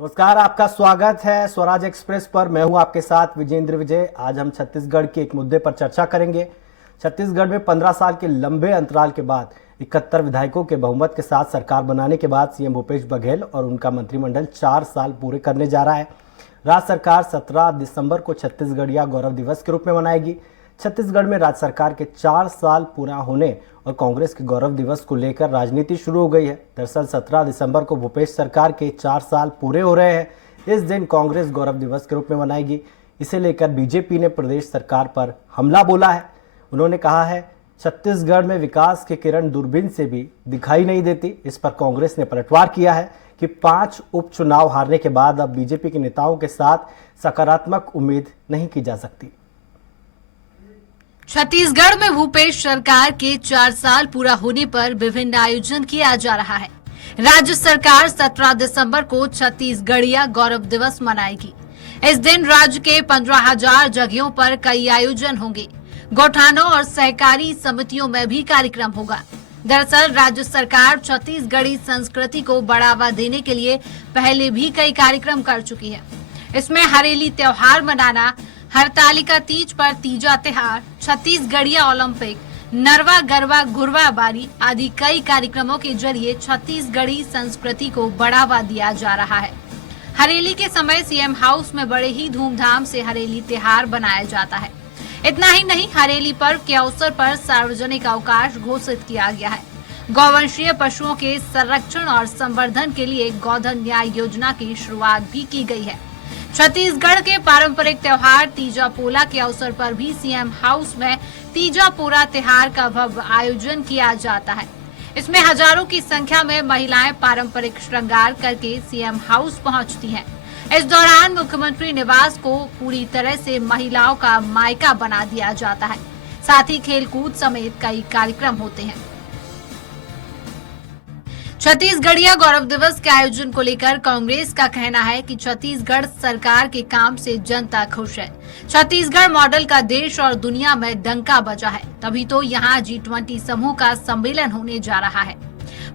नमस्कार, आपका स्वागत है स्वराज एक्सप्रेस पर। मैं हूं आपके साथ विजेंद्र विजय। आज हम छत्तीसगढ़ के एक मुद्दे पर चर्चा करेंगे। छत्तीसगढ़ में 15 साल के लंबे अंतराल के बाद 71 विधायकों के बहुमत के साथ सरकार बनाने के बाद सीएम भूपेश बघेल और उनका मंत्रिमंडल 4 साल पूरे करने जा रहा है। राज्य सरकार 17 दिसंबर को छत्तीसगढ़िया गौरव दिवस के रूप में मनाएगी। छत्तीसगढ़ में राज्य सरकार के 4 साल पूरा होने और कांग्रेस के गौरव दिवस को लेकर राजनीति शुरू हो गई है। दरअसल 17 दिसंबर को भूपेश सरकार के 4 साल पूरे हो रहे हैं। इस दिन कांग्रेस गौरव दिवस के रूप में मनाएगी। इसे लेकर बीजेपी ने प्रदेश सरकार पर हमला बोला है। उन्होंने कहा है छत्तीसगढ़ में विकास की किरण दूरबीन से भी दिखाई नहीं देती। इस पर कांग्रेस ने पलटवार किया है कि 5 उपचुनाव हारने के बाद अब बीजेपी के नेताओं के साथ सकारात्मक उम्मीद नहीं की जा सकती। छत्तीसगढ़ में भूपेश सरकार के 4 साल पूरा होने पर विभिन्न आयोजन किया जा रहा है। राज्य सरकार 17 दिसंबर को छत्तीसगढ़िया गौरव दिवस मनाएगी। इस दिन राज्य के 15,000 जगहों पर कई आयोजन होंगे। गौठानों और सहकारी समितियों में भी कार्यक्रम होगा। दरअसल राज्य सरकार छत्तीसगढ़ी संस्कृति को बढ़ावा देने के लिए पहले भी कई कार्यक्रम कर चुकी है। इसमें हरेली त्योहार मनाना, हरतालिका तीज पर तीजा त्योहार, छत्तीसगढ़िया ओलंपिक, नरवा गरबा घुरवा बारी आदि कई कार्यक्रमों के जरिए छत्तीसगढ़ी संस्कृति को बढ़ावा दिया जा रहा है। हरेली के समय सीएम हाउस में बड़े ही धूमधाम से हरेली त्योहार बनाया जाता है। इतना ही नहीं, हरेली पर्व के अवसर पर सार्वजनिक अवकाश घोषित किया गया है। गौवंशीय पशुओं के संरक्षण और संवर्धन के लिए गोधन न्याय योजना की शुरुआत भी की गई है। छत्तीसगढ़ के पारंपरिक त्योहार तीजा पोला के अवसर पर भी सीएम हाउस में तीजा पोला त्योहार का भव्य आयोजन किया जाता है। इसमें हजारों की संख्या में महिलाएं पारंपरिक श्रृंगार करके सीएम हाउस पहुंचती हैं। इस दौरान मुख्यमंत्री निवास को पूरी तरह से महिलाओं का मायका बना दिया जाता है। साथ ही खेलकूद समेत कई कार्यक्रम होते हैं। छत्तीसगढ़िया गौरव दिवस के आयोजन को लेकर कांग्रेस का कहना है कि छत्तीसगढ़ सरकार के काम से जनता खुश है। छत्तीसगढ़ मॉडल का देश और दुनिया में डंका बजा है, तभी तो यहाँ G20 समूह का सम्मेलन होने जा रहा है।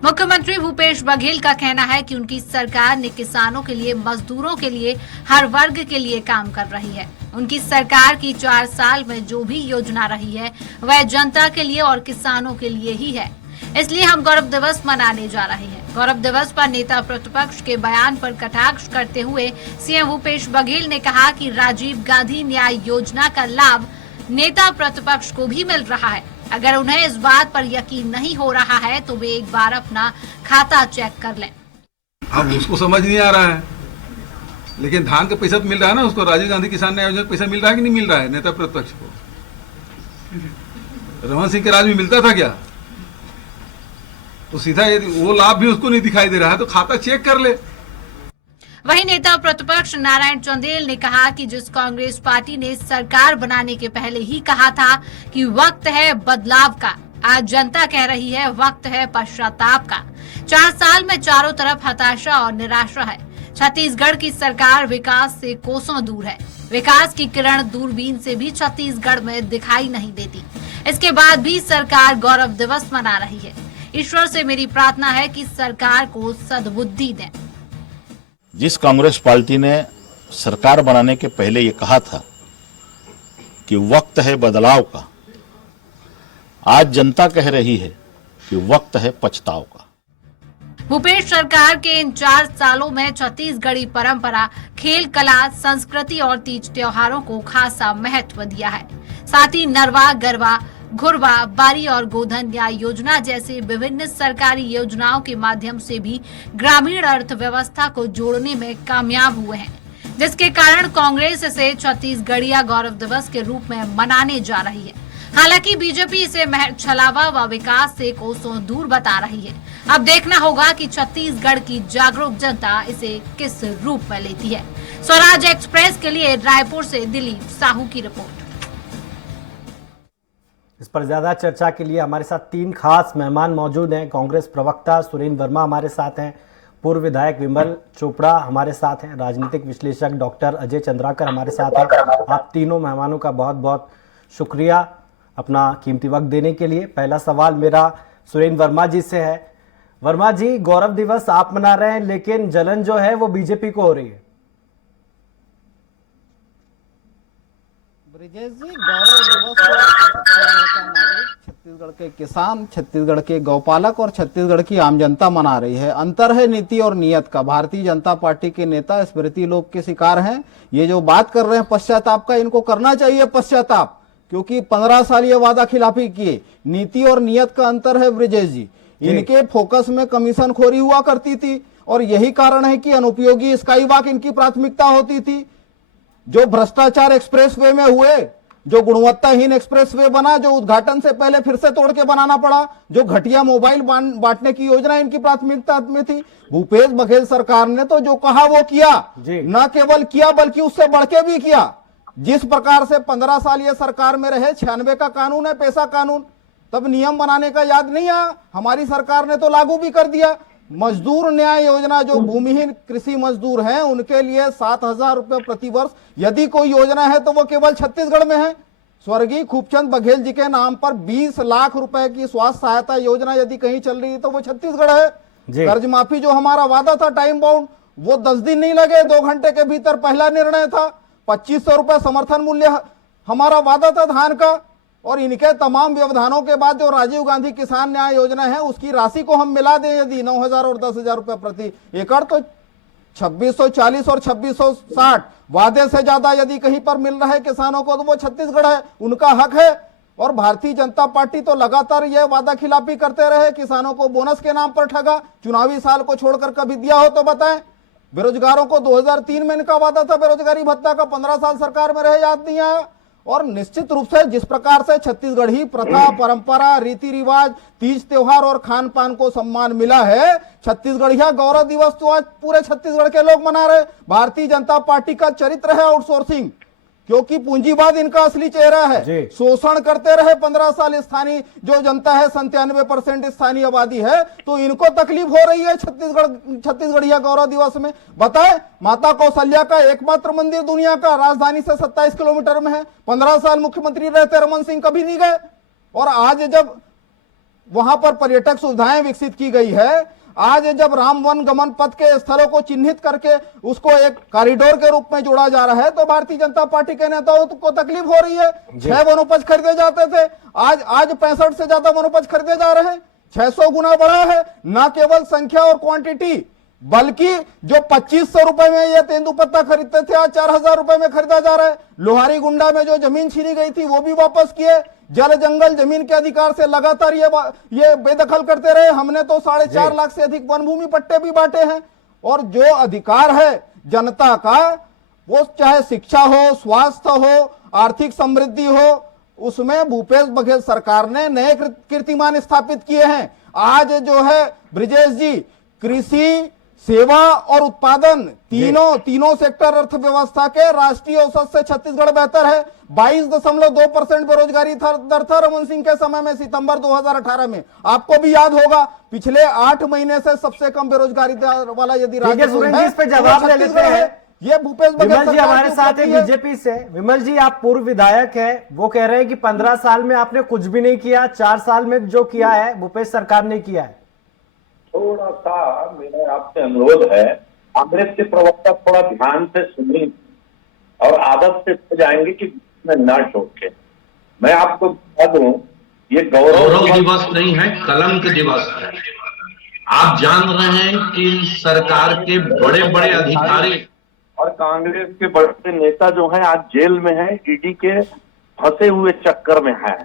मुख्यमंत्री भूपेश बघेल का कहना है कि उनकी सरकार ने किसानों के लिए, मजदूरों के लिए, हर वर्ग के लिए काम कर रही है। उनकी सरकार की 4 साल में जो भी योजना रही है वह जनता के लिए और किसानों के लिए ही है। इसलिए हम गौरव दिवस मनाने जा रहे हैं। गौरव दिवस पर नेता प्रतिपक्ष के बयान पर कटाक्ष करते हुए सीएम भूपेश बघेल ने कहा कि राजीव गांधी न्याय योजना का लाभ नेता प्रतिपक्ष को भी मिल रहा है। अगर उन्हें इस बात पर यकीन नहीं हो रहा है तो वे एक बार अपना खाता चेक कर लें। अब उसको समझ नहीं आ रहा है, लेकिन धान का पैसा तो मिल रहा है ना उसको। राजीव गांधी किसान न्याय योजना पैसा मिल रहा है कि नहीं मिल रहा है नेता प्रतिपक्ष को? रमन सिंह के राज में मिलता था क्या? तो सीधा वो लाभ भी उसको नहीं दिखाई दे रहा है, तो खाता चेक कर ले। वहीं नेता प्रतिपक्ष नारायण चंदेल ने कहा कि जिस कांग्रेस पार्टी ने सरकार बनाने के पहले ही कहा था कि वक्त है बदलाव का, आज जनता कह रही है वक्त है पश्चाताप का। 4 साल में चारों तरफ हताशा और निराशा है। छत्तीसगढ़ की सरकार विकास से कोसों दूर है। विकास की किरण दूरबीन से भी छत्तीसगढ़ में दिखाई नहीं देती। इसके बाद भी सरकार गौरव दिवस मना रही है। ईश्वर से मेरी प्रार्थना है कि सरकार को सद्बुद्धि दें। जिस कांग्रेस पार्टी ने सरकार बनाने के पहले ये कहा था कि वक्त है बदलाव का, आज जनता कह रही है कि वक्त है पछताव का। भूपेश सरकार के इन 4 सालों में छत्तीसगढ़ी परंपरा, खेल, कला, संस्कृति और तीज त्योहारों को खासा महत्व दिया है। साथ ही नरवा गरबा घुरवा बारी और गोधन न्याय योजना जैसे विभिन्न सरकारी योजनाओं के माध्यम से भी ग्रामीण अर्थव्यवस्था को जोड़ने में कामयाब हुए हैं, जिसके कारण कांग्रेस इसे छत्तीसगढ़िया गौरव दिवस के रूप में मनाने जा रही है। हालांकि बीजेपी इसे महज छलावा व विकास से कोसों दूर बता रही है। अब देखना होगा कि छत्तीसगढ़ की जागरूक जनता इसे किस रूप में लेती है। स्वराज एक्सप्रेस के लिए रायपुर से दिलीप साहू की रिपोर्ट। इस पर ज्यादा चर्चा के लिए हमारे साथ 3 खास मेहमान मौजूद हैं। कांग्रेस प्रवक्ता सुरेंद्र वर्मा हमारे साथ हैं, पूर्व विधायक विमल चोपड़ा हमारे साथ हैं, राजनीतिक विश्लेषक डॉक्टर अजय चंद्राकर हमारे साथ हैं। आप तीनों मेहमानों का बहुत बहुत शुक्रिया अपना कीमती वक्त देने के लिए। पहला सवाल मेरा सुरेंद्र वर्मा जी से है। वर्मा जी, गौरव दिवस आप मना रहे हैं, लेकिन जलन जो है वो बीजेपी को हो रही है। ब्रिजेश जी, गौरव दिवस छत्तीसगढ़ का नागरिक, छत्तीसगढ़ के किसान, छत्तीसगढ़ के गौपालक और छत्तीसगढ़ की आम जनता मना रही है। अंतर है नीति और नियत का। भारतीय जनता पार्टी के नेता स्मृति लोभ के शिकार हैं। ये जो बात कर रहे हैं पश्चाताप का, इनको करना चाहिए पश्चाताप, क्योंकि 15 साल ये वादा खिलाफी किए। नीति और नियत का अंतर है ब्रिजेश जी। इनके फोकस में कमीशन खोरी हुआ करती थी और यही कारण है कि अनुपयोगी स्काई वॉक इनकी प्राथमिकता होती थी। जो भ्रष्टाचार एक्सप्रेसवे में हुए, जो गुणवत्ताहीन एक्सप्रेसवे बना, जो उद्घाटन से पहले फिर से तोड़ के बनाना पड़ा, जो घटिया मोबाइल बांटने की योजना इनकी प्राथमिकता में थी। भूपेश बघेल सरकार ने तो जो कहा वो किया, न केवल किया बल्कि उससे बढ़ के भी किया। जिस प्रकार से 15 साल ये सरकार में रहे, 96 का कानून है, पैसा कानून, तब नियम बनाने का याद नहीं आया, हमारी सरकार ने तो लागू भी कर दिया। मजदूर न्याय योजना, जो भूमिहीन कृषि मजदूर हैं उनके लिए 7,000 रुपए प्रति वर्ष, यदि कोई योजना है तो वो केवल छत्तीसगढ़ में है। स्वर्गीय खूबचंद बघेल जी के नाम पर 20 लाख रुपए की स्वास्थ्य सहायता योजना यदि कहीं चल रही है तो वो छत्तीसगढ़ है। कर्ज माफी जो हमारा वादा था टाइम बाउंड, वो 10 दिन नहीं लगे, 2 घंटे के भीतर पहला निर्णय था। 2,500 रुपए समर्थन मूल्य हमारा वादा था धान का। और इनके तमाम व्यवधानों के बाद जो राजीव गांधी किसान न्याय योजना है उसकी राशि को हम मिला दें यदि 9,000 और 10,000 रुपए प्रति एकड़, तो 2,640 और 2,660 वादे से ज्यादा यदि कहीं पर मिल रहा है किसानों को तो वो छत्तीसगढ़ है, उनका हक है। और भारतीय जनता पार्टी तो लगातार यह वादा खिलाफी करते रहे, किसानों को बोनस के नाम पर ठगा। चुनावी साल को छोड़कर कभी दिया हो तो बताएं। बेरोजगारों को 2003 में इनका वादा था बेरोजगारी भत्ता का, 15 साल सरकार में रहे, याद नहीं आया। और निश्चित रूप से जिस प्रकार से छत्तीसगढ़ी प्रथा, परंपरा, रीति रिवाज, तीज त्योहार और खान पान को सम्मान मिला है, छत्तीसगढ़िया गौरव दिवस तो आज पूरे छत्तीसगढ़ के लोग मना रहे। भारतीय जनता पार्टी का चरित्र है आउटसोर्सिंग, क्योंकि पूंजीवाद इनका असली चेहरा है। शोषण करते रहे 15 साल। स्थानीय जो जनता है 97% स्थानीय आबादी है, तो इनको तकलीफ हो रही है छत्तीसगढ़िया गौरव दिवस में। बताएं, माता कौशल्या का एकमात्र मंदिर दुनिया का राजधानी से 27 किलोमीटर में है। 15 साल मुख्यमंत्री रहते रमन सिंह कभी नहीं गए। और आज जब वहां पर पर्यटक सुविधाएं विकसित की गई है, आज जब राम वन गमन पथ के स्थलों को चिन्हित करके उसको एक कॉरिडोर के रूप में जोड़ा जा रहा है, तो भारतीय जनता पार्टी के नेताओं को तकलीफ हो रही है। 6 वनोपज खरीदे जाते थे, आज 65 से ज्यादा वनोपज खरीदे जा रहे हैं। 600 गुना बढ़ा है। न केवल संख्या और क्वांटिटी, बल्कि जो 2,500 रुपए में ये तेंदुपत्ता खरीदते थे आज 4,000 रुपए में खरीदा जा रहा है। लोहारी गुंडा में जो जमीन छीनी गई थी वो भी वापस किए। जल जंगल जमीन के अधिकार से लगातार ये बेदखल करते रहे। हमने तो 4.5 लाख से अधिक वन भूमि पट्टे भी बांटे हैं। और जो अधिकार है जनता का, वो चाहे शिक्षा हो, स्वास्थ्य हो, आर्थिक समृद्धि हो, उसमें भूपेश बघेल सरकार ने नए कीर्तिमान स्थापित किए हैं। आज जो है ब्रिजेश जी, कृषि, सेवा और उत्पादन तीनों सेक्टर अर्थव्यवस्था के राष्ट्रीय औसत से छत्तीसगढ़ बेहतर है। 22.2% बेरोजगारी दर था रमन सिंह के समय में, सितंबर 2018 में। आपको भी याद होगा, पिछले 8 महीने से सबसे कम बेरोजगारी दर वाला यदि राज्य है, इस पे जवाब ले लेते हैं। ये भूपेश बघेल विमल जी हमारे साथ है बीजेपी से। विमल जी, आप पूर्व विधायक है, वो कह रहे हैं कि 15 साल में आपने कुछ भी नहीं किया, 4 साल में जो किया है भूपेश सरकार ने किया है। थोड़ा सा मेरा आपसे अनुरोध है, कांग्रेस के प्रवक्ता थोड़ा ध्यान से सुनिए और आदत से जाएंगे कि मैं ना टोके। मैं आपको बता दूं, ये गौरव दिवस नहीं है, कलंक दिवस है। आप जान रहे हैं कि सरकार के बड़े बड़े अधिकारी और कांग्रेस के बड़े नेता जो हैं आज जेल में हैं, ईडी के फंसे हुए चक्कर में है।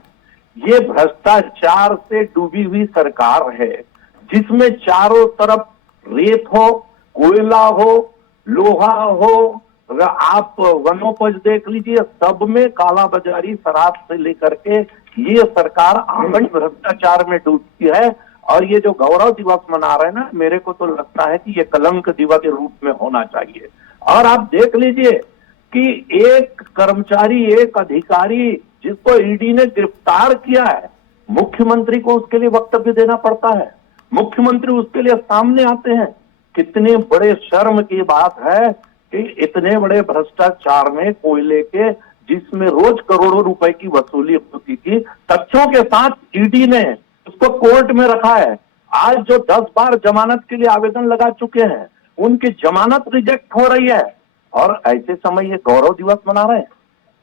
ये भ्रष्टाचार से डूबी हुई सरकार है, जिसमें चारों तरफ रेत हो, कोयला हो, लोहा हो, आप वनोपज देख लीजिए, सब में काला बाजारी, शराब से लेकर के ये सरकार आंगन भ्रष्टाचार में डूबती है। और ये जो गौरव दिवस मना रहे हैं ना, मेरे को तो लगता है कि ये कलंक दिवस के रूप में होना चाहिए। और आप देख लीजिए कि एक कर्मचारी, एक अधिकारी जिसको ईडी ने गिरफ्तार किया है, मुख्यमंत्री को उसके लिए वक्तव्य देना पड़ता है, मुख्यमंत्री उसके लिए सामने आते हैं। कितने बड़े शर्म की बात है कि इतने बड़े भ्रष्टाचार में, कोयले के, जिसमें रोज करोड़ों रुपए की वसूली होती थी, तथ्यों के साथ ईडी ने उसको कोर्ट में रखा है। आज जो 10 बार जमानत के लिए आवेदन लगा चुके हैं उनकी जमानत रिजेक्ट हो रही है, और ऐसे समय ये गौरव दिवस मना रहे हैं।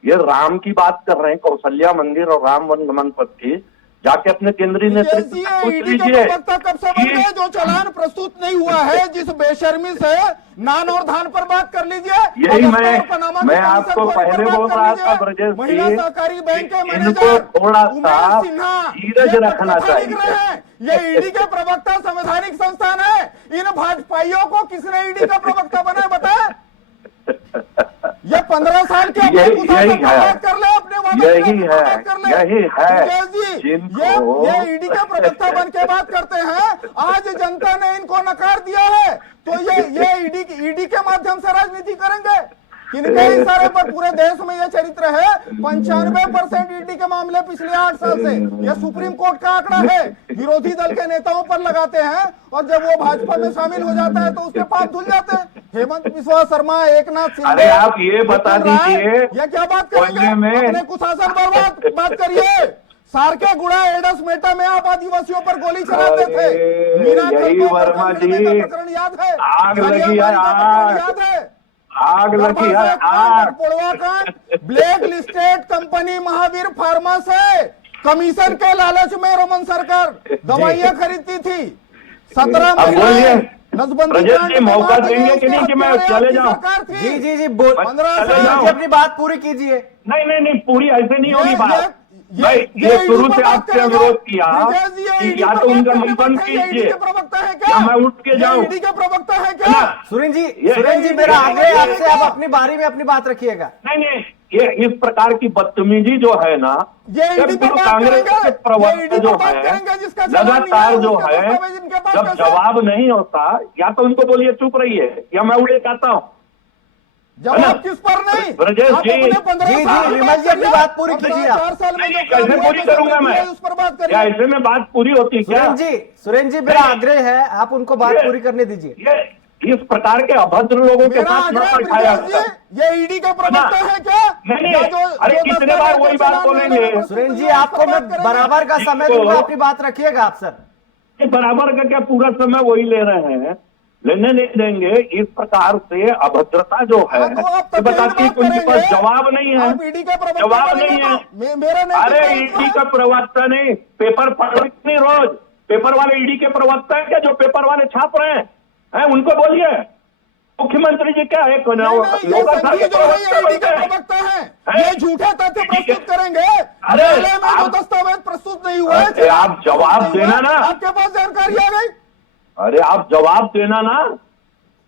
ये राम की बात कर रहे हैं, कौशल्या मंदिर और राम वनगमन पथ की। जाके अपने केंद्रीय नेतृत्व से पूछ ईडी का लीजिए प्रवक्ता कब समझ कि- गए जो चालान प्रस्तुत नहीं हुआ है, जिस बेशर्मी से नान और धान पर बात कर लीजिए। यही और मैं पनामा की आपको कमीशन खोरी पर पहले बात बोल कर रहा लीजिए। था ब्रजेश जी, महिला सहकारी बैंक के इनको मैनेजर थोड़ा सा उमेश सिन्हा धीरज ये रखना पत्रकार लिख चाहिए। रहे हैं, ये ईडी के प्रवक्ता संवैधानिक संस्थान है। इन भाजपाइयों को किसने ईडी का प्रवक्ता बनाया बताए? ये 15 साल के अपने यही कुशासन है, पर बात कर ले, अपने वादे यही पर है, बात कर ले। यही है, ब्रजेश जी, जिनको- ये ईडी के प्रवक्ता बन के बात करते हैं। आज जनता ने इनको नकार दिया है, तो ये ईडी के माध्यम से राजनीति करेंगे। किनके इशारे पर पूरे देश में ये चरित्र है? 95% ईडी के मामले पिछले 8 साल से, ये सुप्रीम कोर्ट का आंकड़ा है। विरोधी दल के नेताओं पर लगाते हैं और जब वो भाजपा में शामिल हो जाता है तो उसके पाप धुल जाते हैं। हेमंत बिस्वा शर्मा, एकनाथ शिंदे, अरे आप ये बता मुकुल राय, दीजिए, ये क्या बात करेंगे? बोलने में- अपने कुशासन पर बात करिए। सारके गुड़ा एडस मेटा में आप आदिवासियों पर गोली चलाते थे। अरे, मीना यही खलको पर वर्मा कंपनी जी, का प्रकरण याद है? आग लगी है, जालियांवाला का प्रकरण आग। याद है? आग लगी है, आग। पोड़वा कांड, black listed company Mahavir pharma से कमीशन के लालच में रोमन सरकार दवाइयां खरीदती थी। 17 अब बोलिए, महिलाएं नसबंदी ब्रजेश कांड जी, में मौका मार दी देंगे गई, कि नहीं उसके कि मैं हत्यारे चले आपकी जाऊं? सरकार थी। जी जी जी बोल 15 चले साल जाओ। जी, अपनी बात पूरी कीजिए। नहीं, पूरी ऐसे नहीं होगी ये- बात। ये- भाई ये ये ईडी शुरू पर से बात आपसे करेंगे। अनुरोध किया ब्रजेश जी, ये कि ईडी या पर तो बात उनका करने मंथन बैठे, ये ईडी कीजिए के प्रवक्ता है या क्या? मैं उठ के ये जाऊं। ईडी के प्रवक्ता है है क्या? ना? सुरेंद्र जी ये- मेरा आग्रह है आपसे, आप ये- अपनी बारी में अपनी बात रखिएगा। नहीं, ये इस प्रकार की बदतमीजी जो है ना, ये जब ईडी पर जो बात कांग्रेस करेंगे, के ये प्रवक्ता ईडी जो पर बात है करेंगे, जिसका चालान नहीं लगातार है, जो उसके है, दस्तावेज इनके पास जब कैसे? जवाब नहीं होता, या तो उनको बोलिए चुप रहिए या मैं उड़े जाता हूँ। जवाब किस पर नहीं? ब्रजेश आप जी, अपने 15 जी, साल जी, की विमल जी, अपनी करिए। बात पूरी और कीजिए 4 साल में जो काम कैसे हुआ, पूरी जो करूंगा समृद्धि मैं? है, उस पर बात क्या करिए। ऐसे में बात पूरी होती क्या? सुरेंद्र जी मेरा आग्रह है, आप उनको बात पूरी करने दीजिए। ये इस प्रकार के अभद्र लोगों के मेरा साथ न आग्रह बैठाया ब्रजेश जाता। जी, ये ईडी का प्रवक्ता है क्या? नहीं, या अरे कितने बार वही बात बोलेंगे? सुरेंद्र जी, आपको मैं बराबर का समय दूंगा, अपनी बात रखिएगा आप सर। ये बराबर का क्या पूरा समय वही ले रहे हैं? लेने नहीं देंगे। इस प्रकार से अभद्रता जो है हाँ, तो आप ये बताती है कि उनके पास करेंगे। जवाब नहीं है। आप ईडी का प्रवक्ता जवाब बनेंगे नहीं है। तो मेरा नहीं अरे तो ईडी का प्रवक्ता नहीं, पेपर पढ़ नहीं रोज। पेपर वाले ईडी के प्रवक्ता है क्या, जो पेपर वाले छाप रहे हैं? उनको बोलिए मुख्यमंत्री जी क्या है, नहीं, ये लोकसभा संघी के जो है ये ईडी प्रवक्ता के बनते हैं। प्रवक्ता है, हैं? ये झूठे तथ्य प्रस्तुत करेंगे। अरे, न्यायालय में जो आप- दस्तावेज प्रस्तुत नहीं हुआ है, अरे, आप जवाब नहीं हुआ, देना ना। आपके पास जानकारी आ गई। अरे आप जवाब देना ना,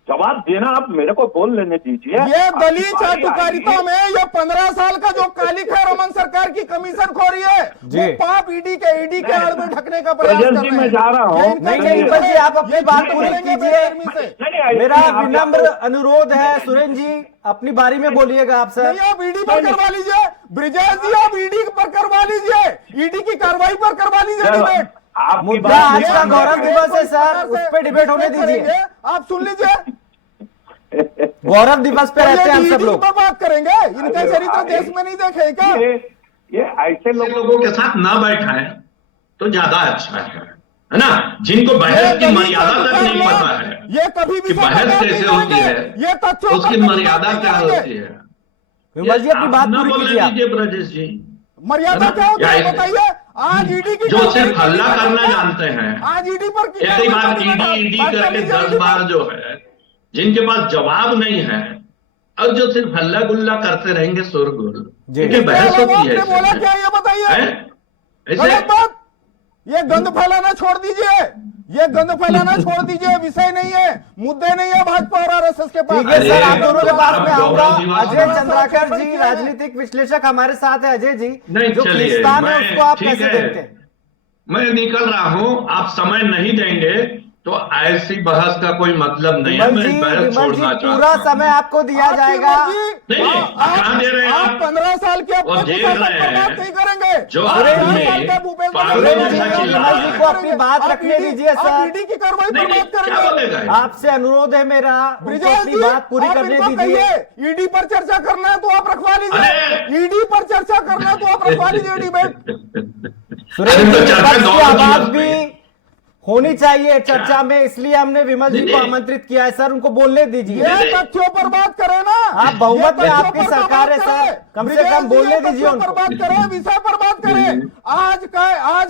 जवाब देना। आप मेरे को बोल लेने दीजिए। ये दलील आपकी बारी चाटुकारिता आएगी। में ये 15 साल का जो कालिक है रमन सरकार की कमीशन खोरी है, जी। वो पाप ईडी के आड़ में ढकने का प्रयास ब्रजेश कर जी, रहे हैं। मैं जा रहा हूं। ये इनका नहीं, चरित्र विमल जी, है। आप अपनी ये बात झूठ पूरी बोलेंगे कीजिए। बेशर्मी से। नहीं, मेरा आप- विनम्र अनुरोध है सुरेंद्र जी, अपनी बारी में बोलिएगा आप सर। नहीं, आप ईडी पर करवा लीजिए। ब्रिजेश जी, आप ईडी पर करवा लीजिए, ईडी की कार्रवाई पर करवा लीजिए चलो, डिबेट। आपकी मुद्दा बात आज ये का है। गौरव दिवस है सर, उस पे डिबेट होने दीजिए। करेंगे, आप सुन लीजिए। गौरव दिवस पे रहते हैं हम सब ईडी लोग। पर बात करेंगे, इनका अरे चरित्र भाई, देश में नहीं देखे क्या? ये ऐसे ऐसे लोगों लोगों के साथ ना बैठाएं तो ज्यादा अच्छा है ना? जिनको बहस की मर्यादा तक नहीं पता है ये कभी भी कि बहस कैसे होती है, ये तथ्यों उसकी पर मर्यादा क्या होती है। विमल जी, अपनी आप बात ना पूरी बोलने कीजिए आप। दीजिए ब्रजेश जी। मर्यादा क्या होती या है ऐसे- बताइए। आज ईडी की जो कार्रवाई सिर्फ पर हल्ला ईडी करना पर- जानते हैं, आज ईडी पर एक ही बात ईडी करके 10 बार जो है, जिनके पास जवाब नहीं है और जो सिर्फ हल्ला गुल्ला करते रहेंगे शोरगुल, जी। ये बहस होती है आपने बोला इसमें। क्या ये बताइए। हैं? गलत ऐसे बात। ये गंद फैलाना छोड़ दीजिए, ये गंद फैलाना छोड़ दीजिए। विषय नहीं है, मुद्दे नहीं है भाजपा और आरएसएस के पास। ठीक है सर, आप दोनों के पास में आप आऊंगा। गौरव दिवस अजय मनाओ। चंद्राकर जी, राजनीतिक विश्लेषक हमारे साथ है। अजय जी, नहीं, जो चलिए, खींचतान है मैं- उसको आप ठीक कैसे है। देखते हैं? मैं निकल रहा हूं, आप समय नहीं देंगे तो ऐसी बहस का कोई मतलब नहीं है। विमल मैं जी, बहस विमल जी, छोड़ना पूरा चाहता हूं। समय आपको दिया जाएगा। नहीं, कहाँ दे रहे हैं आप आप? 15 साल के अपने वो देख कुशासन रहे पर बात हैं। नहीं करेंगे। जो आप आदमी 4 साल के भूपेंद्र पागल बघेल जैसा जी, चिल्ला रहा है। को अपनी बात आप रखने ईडी दीजिए, सर। आप ईडी की कार्रवाई नहीं, पर नहीं, बात क्या करेंगे। बोलेगा ये? आपसे अनुरोध है मेरा, उनको ब्रिजेश अपनी जी, बात पूरी आप करने इनको दीजिए। कहिए, ईडी पर चर्चा करना है तो आप रखवा लीजिए। अरे! ईडी पर चर्चा करना है तो आप रखवा लीजिए डिबेट। सुरेंद्र जी, चर्चा विपक्ष की गौरव आवाज दिवस भी पे। होनी चाहिए चर्चा में, इसलिए हमने विमल जी को आमंत्रित किया है। सर उनको बोलने दीजिए। ये तथ्यों पर बात करें ना। आप बहुमत में ये तथ्यों आपकी पर तो सरकार बात है सर, करें। कम से ब्रिजेश कम जी, बोलने ये दीजिए तथ्यों उनको। पर बात करें, विषय पर बात करें। आज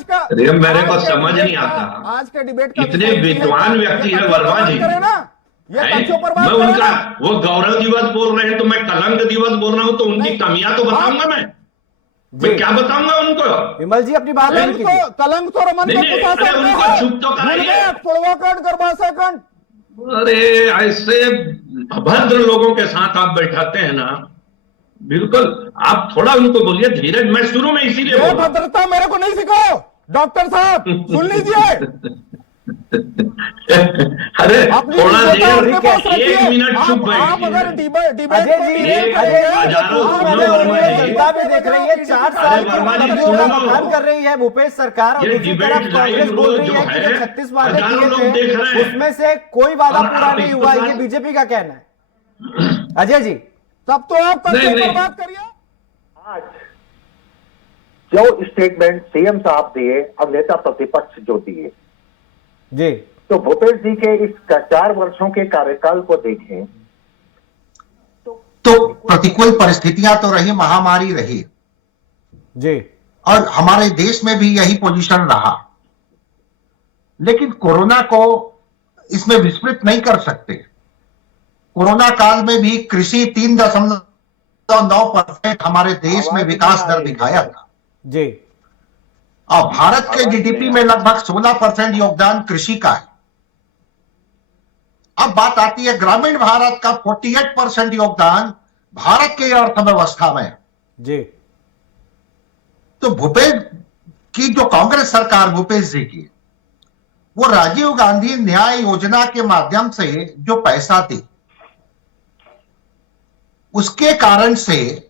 का अरे मेरे को आज के समझ डिबेट नहीं का- आता। आज के डिबेट का इतने विषय ये है विद्वान कि व्यक्ति ये है तथ्यों पर वर्मा बात जी। करें ना, ये हैं? तथ्यों पर बात मैं करें उनका ना। वो गौरव दिवस बोल रहे हैं तो मैं कलंक दिवस बोल रहा हूं, तो उनकी नहीं, कमियां तो बताऊंगा मैं जी क्या बताऊंगा उनको? विमल जी अपनी बात पूरी कीजिए। कलंक तो रमन नहीं, का नहीं, कुशासन अरे में उनको है। चुप तो कराइए। पुड़वाकांड गर्भाशयकांड। अरे ऐसे अभद्र लोगों के साथ आप बैठाते हैं ना, बिल्कुल आप थोड़ा उनको बोलिए धीरज। मैं शुरू में इसीलिए ये बोल रहा हूं। भद्रता मेरे को नहीं सिखाओ डॉक्टर साहब, सुन लीजिए। अरे अपनी थोड़ा विशेषता देर अपने पास रखिए। एक मिनट चुप आप अगर बैठिए। डिबेट अजय को जी, डिबेट अजय करेंगे, जी, हजारों आप सुनो अगर वर्मा डिबेट जी। जनता भी देख रही है, 4 साल की वर्मा जी, उपलब्धियों का सुनो। बखान कर रही है भूपेश सरकार, और ये दूसरी डिबेट तरफ कांग्रेस लाइव बोल रोज रही जो है कि जो है, 36 वादे हजारों किए लोग देख रहे थे हैं। उसमें से कोई वादा और पूरा आप नहीं इसके हुआ, ये साथ- बीजेपी का कहना है। अजय जी तब तो आप तथ्यों नहीं, पर नहीं। बात करिए। आज जो स्टेटमेंट सीएम साहब दिए और नेता प्रतिपक्ष जो दिए, जी तो भूपेश जी के इस 4 वर्षों के कार्यकाल को देखें तो प्रतिकूल परिस्थितियां तो रही, महामारी रही, जी और हमारे देश में भी यही पोजीशन रहा, लेकिन कोरोना को इसमें विस्मृत नहीं कर सकते। कोरोना काल में भी कृषि 3.9% हमारे देश में विकास दर दिखाया था, जी और भारत के जीडीपी में लगभग 16% योगदान कृषि का है। अब बात आती है ग्रामीण भारत का 48% योगदान भारत के अर्थव्यवस्था में है। जी तो भूपेश की जो कांग्रेस सरकार भूपेश जी की, वो राजीव गांधी न्याय योजना के माध्यम से जो पैसा दी, उसके कारण से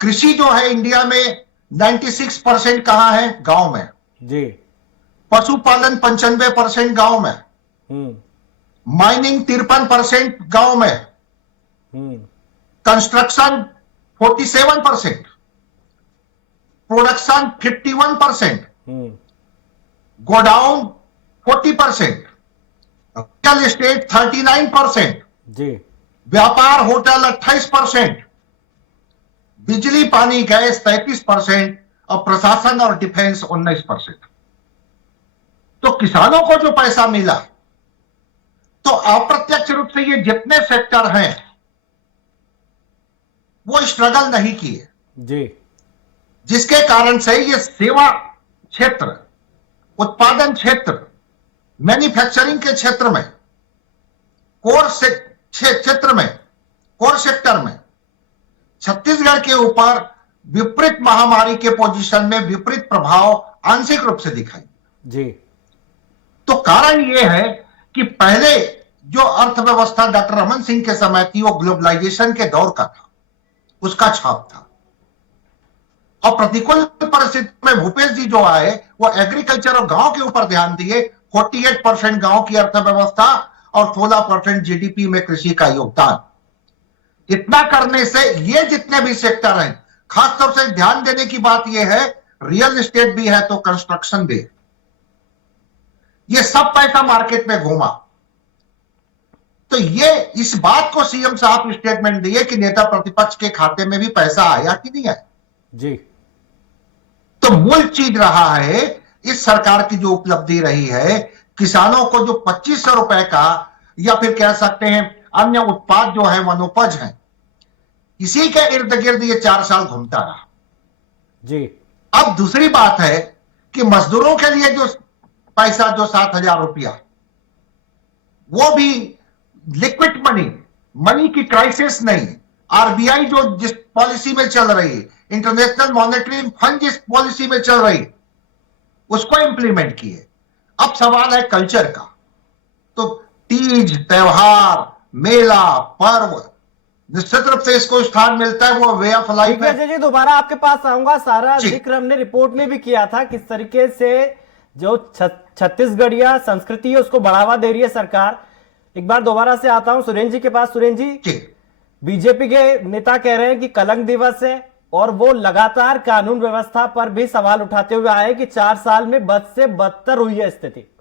कृषि जो है इंडिया में 96% कहां है? गांव में। जी पशुपालन 95% गांव में। माइनिंग 53% गांव में। Construction 47%, production 51%, godown 40%, real estate 39%, जी व्यापार होटल 28%, बिजली पानी गैस 33%, और प्रशासन और डिफेंस 19%। तो किसानों को जो पैसा मिला, तो अप्रत्यक्ष रूप से ये जितने सेक्टर हैं वो स्ट्रगल नहीं किए, जी जिसके कारण से ये सेवा क्षेत्र, उत्पादन क्षेत्र, मैन्युफैक्चरिंग के क्षेत्र में, कोर क्षेत्र में, कोर सेक्टर में छत्तीसगढ़ के ऊपर विपरीत महामारी के पोजीशन में विपरीत प्रभाव आंशिक रूप से दिखाई। जी तो कारण यह है कि पहले जो अर्थव्यवस्था डॉक्टर रमन सिंह के समय थी वो ग्लोबलाइजेशन के दौर का था, उसका छाप था। और प्रतिकूल परिस्थिति में भूपेश जी जो आए वो एग्रीकल्चर और गांव के ऊपर ध्यान दिए। 48% गांव की अर्थव्यवस्था और 16% जीडीपी में कृषि का योगदान। इतना करने से ये जितने भी सेक्टर हैं, खासतौर से ध्यान देने की बात यह है, रियल एस्टेट भी है तो कंस्ट्रक्शन भी है, ये सब पैसा मार्केट में घूमा। तो ये इस बात को सीएम साहब स्टेटमेंट दिए कि नेता प्रतिपक्ष के खाते में भी पैसा आया कि नहीं आया। जी तो मूल चीज रहा है इस सरकार की जो उपलब्धि रही है, किसानों को जो 2500 रुपए का, या फिर कह सकते हैं अन्य उत्पाद जो है वनोपज है, इसी के इर्द गिर्द ये 4 साल घूमता रहा। जी अब दूसरी बात है कि मजदूरों के लिए जो पैसा, जो 7,000 रुपया, वो भी लिक्विड मनी की क्राइसिस नहीं, आरबीआई जो जिस पॉलिसी में चल रही है, इंटरनेशनल मॉनेटरी फंड जिस पॉलिसी में चल रही, उसको इंप्लीमेंट किए। अब सवाल है कल्चर का। तो तीज, त्योहार, मेला, पर्व, निश्चित रूप से इसको स्थान मिलता है, वो वे ऑफ लाइफ ठीक है है। अजय जी, दोबारा आपके पास आऊंगा। सारा जी। जिक्र हमने रिपोर्ट में भी किया था, किस तरीके से जो छत्तीसगढ़िया संस्कृति है उसको बढ़ावा दे रही है सरकार। एक बार दोबारा से आता हूं सुरेंद्र जी के पास। सुरेंद्र जी, बीजेपी के नेता कह रहे हैं कि कलंक दिवस है, और वो लगातार कानून व्यवस्था पर भी सवाल उठाते हुए आए कि 4 साल में बद से बदतर हुई है स्थिति।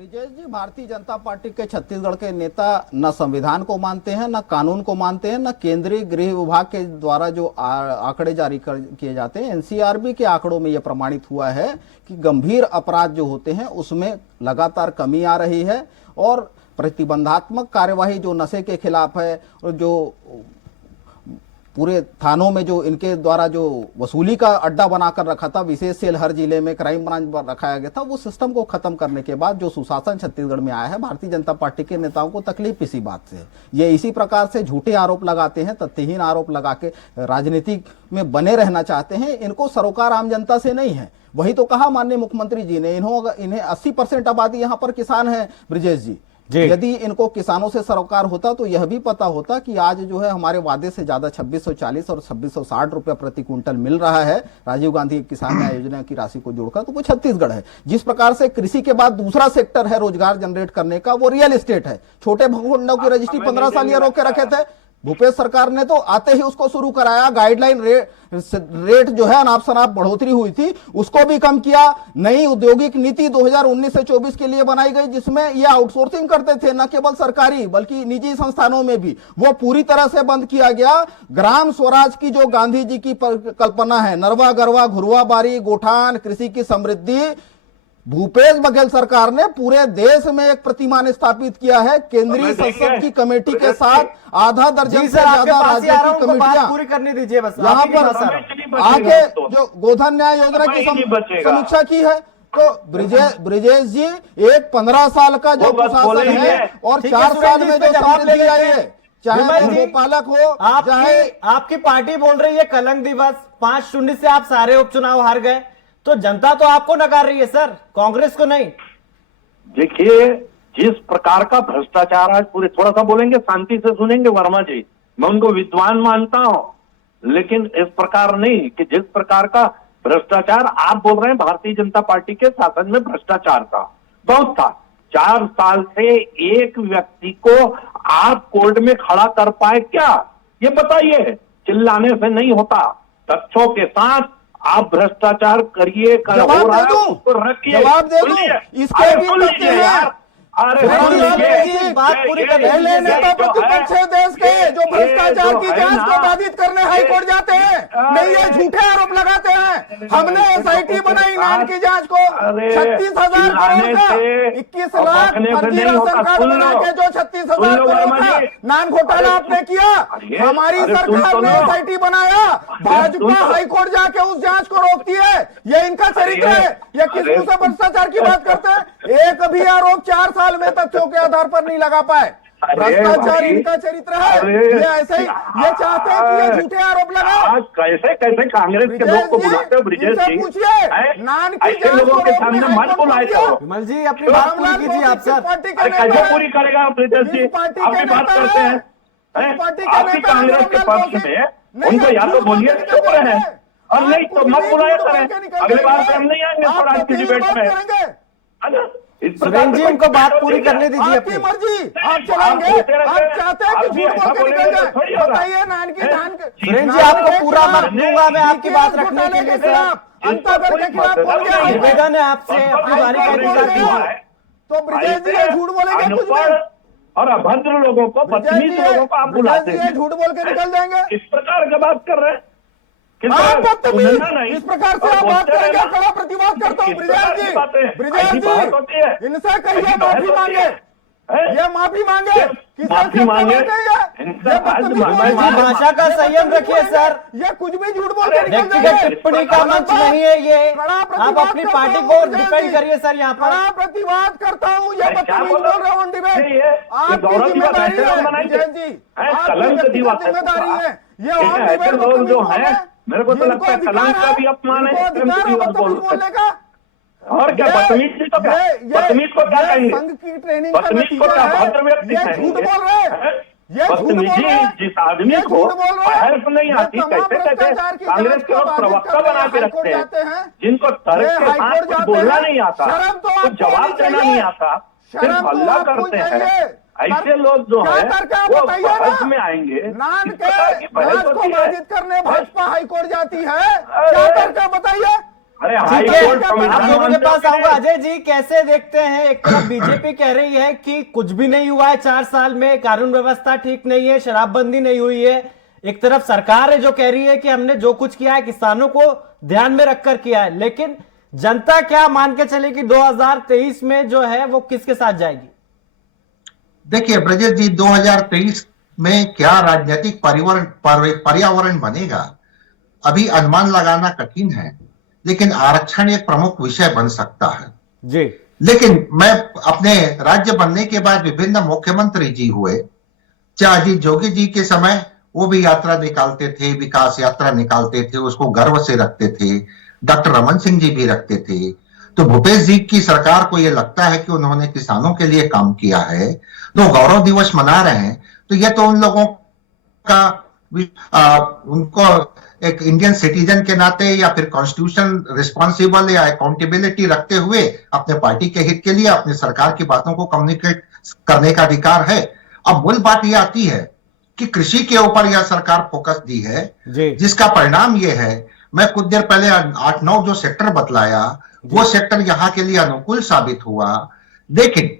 ब्रिजेश जी, भारतीय जनता पार्टी के छत्तीसगढ़ के नेता न संविधान को मानते हैं, न कानून को मानते हैं, न केंद्रीय गृह विभाग के द्वारा जो आंकड़े जारी किए जाते हैं। एनसीआरबी के आंकड़ों में यह प्रमाणित हुआ है कि गंभीर अपराध जो होते हैं उसमें लगातार कमी आ रही है और प्रतिबंधात्मक कार्यवाही जो नशे के खिलाफ है और जो पूरे थानों में जो इनके द्वारा जो वसूली का अड्डा बनाकर रखा था, विशेष सेल हर जिले में क्राइम ब्रांच रखाया गया था, वो सिस्टम को खत्म करने के बाद जो सुशासन छत्तीसगढ़ में आया है, भारतीय जनता पार्टी के नेताओं को तकलीफ इसी बात से है। ये इसी प्रकार से झूठे आरोप लगाते हैं, तथ्यहीन आरोप लगा के राजनीति में बने रहना चाहते हैं। इनको सरोकार आम जनता से नहीं है। वही तो कहा माननीय मुख्यमंत्री जी ने, इन्हें 80% आबादी यहाँ पर किसान है ब्रिजेश जी। यदि इनको किसानों से सरोकार होता तो यह भी पता होता कि आज जो है हमारे वादे से ज्यादा 2640 और 2660 रुपया प्रति क्विंटल मिल रहा है राजीव गांधी किसान न्याय योजना की राशि को जोड़कर, तो वो छत्तीसगढ़ है। जिस प्रकार से कृषि के बाद दूसरा सेक्टर है रोजगार जनरेट करने का, वो रियल एस्टेट है। छोटे भूखंडों की रजिस्ट्री 15 साल ये रोक के रखे थे, भूपेश सरकार ने तो आते ही उसको शुरू कराया। गाइडलाइन रेट जो है अनाप शनाप बढ़ोतरी हुई थी उसको भी कम किया। नई औद्योगिक नीति 2019 से 24 के लिए बनाई गई जिसमें ये आउटसोर्सिंग करते थे, न केवल सरकारी बल्कि निजी संस्थानों में भी, वो पूरी तरह से बंद किया गया। ग्राम स्वराज की जो गांधी जी की कल्पना है, नरवा गरवा घुरवा बारी गोठान कृषि की समृद्धि, भूपेश बघेल सरकार ने पूरे देश में एक प्रतिमान स्थापित किया है। केंद्रीय संसद की कमेटी के साथ आधा दर्जन से ज्यादा राज्यों की कमेटियां पूरी करने दीजिए बस। यहाँ पर आके जो गोधन न्याय योजना की समीक्षा की है। तो ब्रिजेश जी, एक 15 साल का जो प्रशासन है और 4 साल में जो समृद्धि आई है, चाहे गोपालक हो, चाहे आपकी पार्टी बोल रही है कलंक दिवस, 5-0 से आप सारे उपचुनाव हार गए, तो जनता तो आपको नकार रही है सर, कांग्रेस को नहीं। देखिए, जिस प्रकार का भ्रष्टाचार आज पूरे, थोड़ा सा बोलेंगे, शांति से सुनेंगे वर्मा जी, मैं उनको विद्वान मानता हूं, लेकिन इस प्रकार नहीं कि जिस प्रकार का भ्रष्टाचार आप बोल रहे हैं। भारतीय जनता पार्टी के शासन में भ्रष्टाचार था, बहुत था। 4 साल से एक व्यक्ति को आप कोर्ट में खड़ा कर पाए क्या, ये बताइए। चिल्लाने से नहीं होता, तथ्यों के साथ आप भ्रष्टाचार करिए, जवाब दे दूं, इसके भी तथ्य हैं। अरे बात पूरी पहले नेता प्रतिपक्ष है देश के जो भ्रष्टाचार की जांच को बाधित करने हाईकोर्ट जाते हैं, नहीं ये झूठे आरोप लगाते हैं। हमने SIT बनाई नान की जांच को, 36,000 करोड़ का 21 लाख फर्जी राशन कार्ड बना के जो 36,000 करोड़ का नान घोटाला आपने किया, हमारी सरकार ने SIT बनाया, भाजपा हाईकोर्ट जाके उस जांच को रोकती है। ये इनका चरित्र है। ये किस मुंह से भ्रष्टाचार की बात करते हैं? एक भी आरोप 4 साल में तथ्यों के आधार पर नहीं लगा पाए। भ्रष्टाचार इनका चरित्र है। ये ऐसे ही ये चाहते हैं कि ये झूठे आरोप लगाओ। आज कैसे कैसे कांग्रेस के लोग को बुलाते हो ब्रिजेश जी? पूछिए, नान की ऐसे लोगों के सामने मत बुलाए करो। विमल जी, अपनी बात पूरी कीजिए आप सर। अरे कैसे पूरी करेगा ब्रिजेश जी? आपकी बात करते हैं, आपकी कांग्रेस के पक्ष में उनको या तो बोलिए चुप रहे, और नहीं तो मत बुलाया करें। अगली बार से हम नहीं आएंगे स्वराज की डिबेट में। सुरेंद्र जी, उनको बात पूरी करने दीजिए। आपकी मर्जी, आप चलेंगे। आप चाहते हैं कि झूठ बोल के निकल जाए? बताइए नान की धान। सुरेंद्र जी, आपको पूरा वक्त दूंगा मैं आपकी बात रखने के लिए सर। अंतागढ़ के खिलाफ बोल गया निवेदन है आपसे, अपनी बारी का इंतजार कीजिए। तो ब्रिजेश जी ये झूठ बोलेंगे कुछ भी, और अभद्र लोगों को, बदतमीज लोगों को आप बुलाते हैं, झूठ बोल के निकल जाएंगे। इस प्रकार का बात कर रहे हैं। आप बदतमीज इस प्रकार से आप बात करेंगे, कड़ा प्रतिवाद करता हूँ ब्रिजेश जी। इनसे कहिए माफी मांगे, ये माफी मांगे, माफी मांगे। भाषा का संयम रखिए सर। ये कुछ भी झूठ बोल के निकल व्यक्तिगत जाएंगे। टिप्पणी का मंच नहीं है ये, आप अपनी पार्टी को डिफेंड करिए सर। यहाँ पर कड़ा प्रतिवाद करता हूँ, ये बदतमीज बोल रहा हूँ डिबेट। आपकी जिम्मेदारी है ब्रिजेश जी, आपकी जिम्मेदारी है। ये और डिबेट लोग जो है, मेरे को तो लगता है कलंक का भी अपमान है बोलने का। और क्या बदतमीज को क्या, बदतमीज को क्या कहेंगे? संघ की ट्रेनिंग बदतमीज को क्या भद्र व्यक्ति कहेंगे? झूठ बोल रहे हैं, ये झूठ बोल बदतमीजी रहे हैं। जिस आदमी को बाहर से नहीं आती, कैसे कैसे कांग्रेस के लोग प्रवक्ता बना के रखते हैं, जिनको तर्क के साथ कुछ बोलना नहीं आता, कुछ जवाब देना नहीं आता, सिर्फ हल्ला करते हैं। ऐसे लोग जो है वो बहस में आएंगे। नान के जांच को बाधित करने भाजपा हाईकोर्ट जाती है, क्या करके बताइए? अरे ठीक हाई है, कोर्ट आप दोनों के पास संविधान आऊंगा। अजय जी, कैसे देखते हैं, एक तरफ बीजेपी कह रही है कि कुछ भी नहीं हुआ है 4 साल में, कानून व्यवस्था ठीक नहीं है, शराबबंदी नहीं हुई है, एक तरफ सरकार है जो कह रही है कि हमने जो कुछ किया है किसानों को ध्यान में रखकर किया है, लेकिन जनता क्या मान के चले कि 2023 में जो है वो किसके साथ जाएगी? देखिए ब्रजेश जी, 2023 में क्या राजनीतिक पर्यावरण बनेगा अभी अनुमान लगाना कठिन है, लेकिन आरक्षण एक प्रमुख विषय बन सकता है जी। लेकिन मैं अपने राज्य बनने के बाद विभिन्न मुख्यमंत्री जी हुए, चाहे अजीत जोगी जी के समय वो भी यात्रा निकालते थे, विकास यात्रा निकालते थे, उसको गर्व से रखते थे, डॉक्टर रमन सिंह जी भी रखते थे। तो भूपेश जी की सरकार को यह लगता है कि उन्होंने किसानों के लिए काम किया है, तो गौरव दिवस मना रहे हैं, तो यह तो उन लोगों का उनको एक इंडियन सिटीजन के नाते या फिर कॉन्स्टिट्यूशन रिस्पॉन्सिबल या अकाउंटेबिलिटी रखते हुए अपने पार्टी के हित के लिए अपनी सरकार की बातों को कम्युनिकेट करने का अधिकार है। अब मूल बात यह आती है कि कृषि के ऊपर यह सरकार फोकस दी है, जिसका परिणाम यह है, मैं कुछ देर पहले 8-9 जो सेक्टर बतलाया वो सेक्टर यहां के लिए अनुकूल साबित हुआ, लेकिन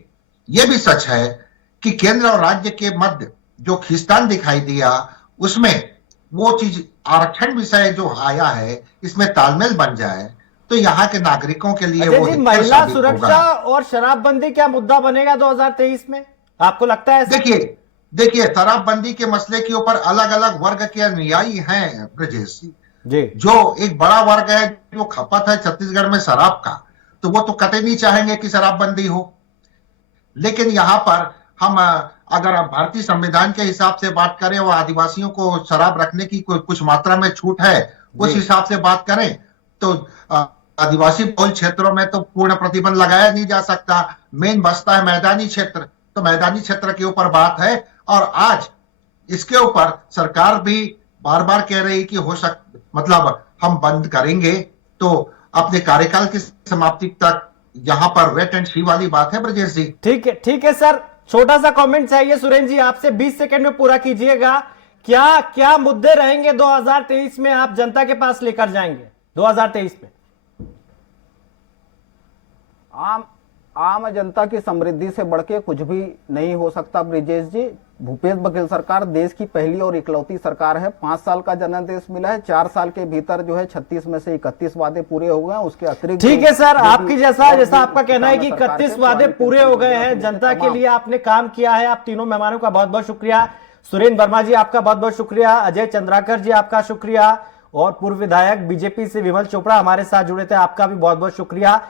यह भी सच है कि केंद्र और राज्य के मध्य जो खींचतान दिखाई दिया उसमें वो चीज आरक्षण विषय जो आया है इसमें तालमेल बन जाए तो यहाँ के नागरिकों के लिए वो महिला सुरक्षा और शराबबंदी क्या मुद्दा बनेगा 2023 में, आपको लगता है? देखिए शराबबंदी के मसले के ऊपर अलग अलग वर्ग के अनुयायी हैं ब्रजेश जी। जो एक बड़ा वर्ग है जो खपत है छत्तीसगढ़ में शराब का, तो वो तो कतई नहीं चाहेंगे कि शराबबंदी हो, लेकिन यहाँ पर हम अगर भारतीय संविधान के हिसाब से बात करें और आदिवासियों को शराब रखने की कुछ मात्रा में छूट है उस हिसाब से बात करें तो आदिवासी बहुल क्षेत्रों में तो पूर्ण प्रतिबंध लगाया नहीं जा सकता। मेन बसता है मैदानी क्षेत्र, तो मैदानी क्षेत्र के ऊपर बात है और आज इसके ऊपर सरकार भी बार बार कह रही कि हो मतलब हम बंद करेंगे तो अपने कार्यकाल की समाप्ति तक, यहाँ पर वेट एंड सी वाली बात है ब्रजेश जी। ठीक है सर, छोटा सा कमेंट चाहिए सुरेंद्र जी आपसे, 20 सेकंड में पूरा कीजिएगा। क्या मुद्दे रहेंगे 2023 में आप जनता के पास लेकर जाएंगे 2023 में? आम जनता की समृद्धि से बढ़ के कुछ भी नहीं हो सकता ब्रिजेश जी। भूपेश बघेल सरकार देश की पहली और इकलौती सरकार है, 5 साल का जनादेश मिला है, 4 साल के भीतर जो है 36 में से 31 वादे पूरे हो गए हैं, उसके अतिरिक्त ठीक है सर, आपकी जैसा आपका कहना है कि 31 वादे पूरे हो गए हैं, जनता के लिए आपने काम किया है। आप तीनों मेहमानों का बहुत बहुत शुक्रिया। सुरेंद्र वर्मा जी आपका बहुत बहुत शुक्रिया, अजय चंद्राकर जी आपका शुक्रिया, और पूर्व विधायक बीजेपी से विमल चोपड़ा हमारे साथ जुड़े थे, आपका भी बहुत बहुत शुक्रिया।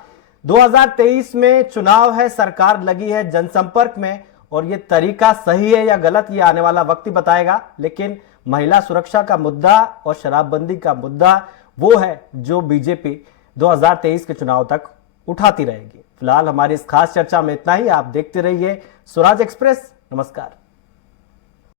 2023 में चुनाव है, सरकार लगी है जनसंपर्क में, और ये तरीका सही है या गलत ये आने वाला वक्त ही बताएगा, लेकिन महिला सुरक्षा का मुद्दा और शराबबंदी का मुद्दा वो है जो बीजेपी 2023 के चुनाव तक उठाती रहेगी। फिलहाल हमारी इस खास चर्चा में इतना ही। आप देखते रहिए स्वराज एक्सप्रेस। नमस्कार।